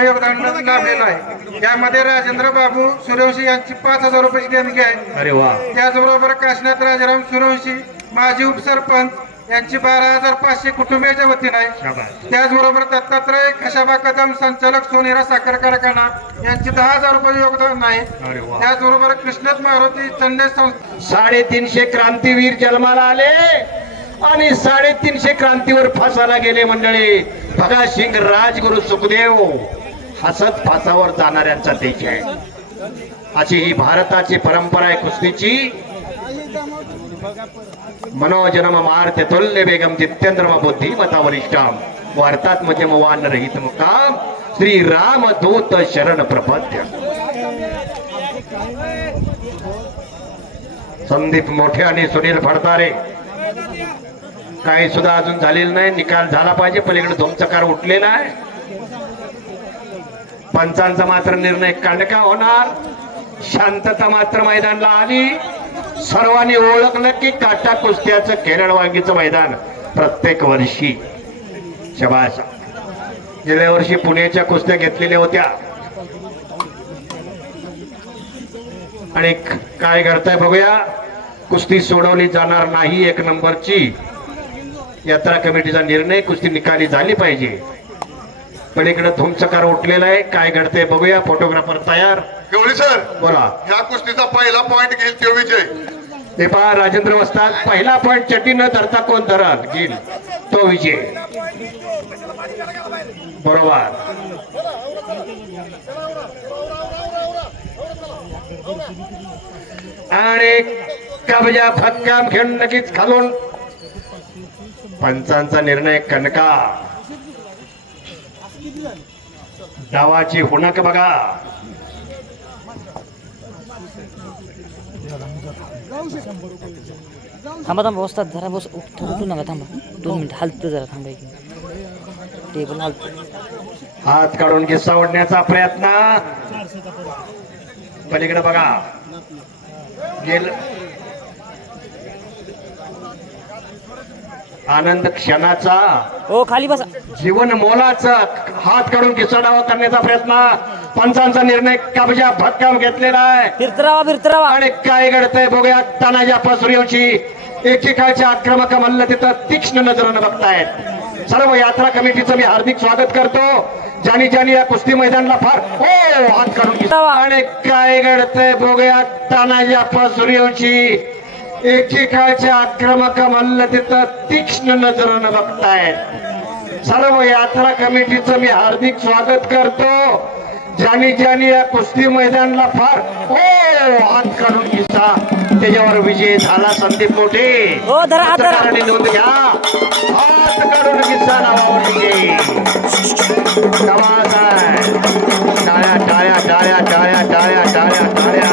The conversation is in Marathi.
योगदान लाभलेलं आहे. यामध्ये राजेंद्र बाबू सूर्यवंशी यांची पाच हजार रुपयाची देणगी आहे. त्याचबरोबर काशीनाथ राजाराम सूर्यवंशी माजी उपसरपंच यांची बारा हजार पाचशे कुटुंबियाच्या वतीने आहे. त्याचबरोबर दत्तात्रय खशाबा कदम संचालक सोनेरा साखर कारखाना यांची दहा हजार रुपये योगदान आहे त्याचबरोबर कृष्णत मारुती चंदे संस्था. साडेतीनशे क्रांतीवीर जन्माला आले आणि साडेतीनशे क्रांतीवर फासाला गेले मंडळी. भगत सिंग राजगुरु सुखदेव. हसत फासावर जाणाऱ्यांचा देश आहे. अशी ही भारताची परंपरा आहे कुस्तीची. मनोजनम मार्थ तुल्य बेगम जितेंद्र बुद्धिमता वरिष्ठाम वार्तात म्हणजे वान रहित मुकाम श्री राम दूत शरण प्रपद्य. संदीप मोठे आणि सुनील फडतारे. काही सुद्धा अजून झालेलं नाही. निकाल झाला पाहिजे. पलीकडे धुमचकार उठलेला आहे. पंचांचा मात्र निर्णय कांडका होणार. शांतता मात्र मैदानला आली. सर्वांनी ओळखलं की काटा कुस्त्याचं केरळ वांगीचं मैदान प्रत्येक वर्षी. शबाश गेल्या वर्षी पुण्याच्या कुस्त्या घेतलेल्या होत्या. आणि काय करताय बघूया. कुस्ती सोडवली जाणार नाही एक नंबरची. यात्रा कमिटीचा निर्णय कुस्ती निकाली झाली पाहिजे. पण इकडे धुमचकार उठलेला आहे. काय घडतंय बघूया. फोटोग्राफर तयार. गवळी सर? बोला. ह्या कुस्तीचा पहिला पॉइंट घेईल तो विजय. हे पहा राजेंद्र वस्ताद. पहिला पॉईंट चटी न धरता कोण धरल? घेईल. तो विजय. बरोबर. आणि कबजा फटकाम खेळून नक्कीच खालून पंचांचा निर्णय कणका. डावाची हुणक बघा. थांबा थांबा वस्तात जरा बस उठ उठू नका थांबा. दोन मिनिट हालतं जरा थांबा एक टेबल हालतं. हात काढून किस्सा ओढण्याचा प्रयत्न. पलीकडे बघा. गेल आनंद क्षणाचा. हो खाली बसा. जीवन मोलाचा हात काढून किस्सा डावा करण्याचा प्रयत्न. पंचांचा निर्णय कब्जा भक्कम घेतलेला आहे. फिरतरावा फिरतरावा. आणि काय घडतंय बघूया. तानाजी सूर्यवंशी एकेकाळच्या आक्रमक मल्ल तिथं तीक्ष्ण नजरेनं बघतायत. सर्व यात्रा कमिटीचं मी हार्दिक स्वागत करतो. ज्यानी ज्यानी या कुस्ती मैदानाला फार हो हात काढून. आणि काय घडतंय बघूया. तानाजी सूर्यवंशी एकेकाळच्या आक्रमक मल्ल तिथं तीक्ष्ण नजरेनं बघतायत. सर्व यात्रा कमिटीचं मी हार्दिक स्वागत करतो. ज्यानी ज्यानी या कुस्ती मैदानाला फार हो हात काढून घेतला त्याच्यावर विजय झाला संदीप मोठे. हो, नोंद घ्या. हात काढून घेतला नावावर विजय कमाल आहे टाळ्या टाळ्या टाळ्या टाळ्या टाळ्या टाळ्या टाळ्या.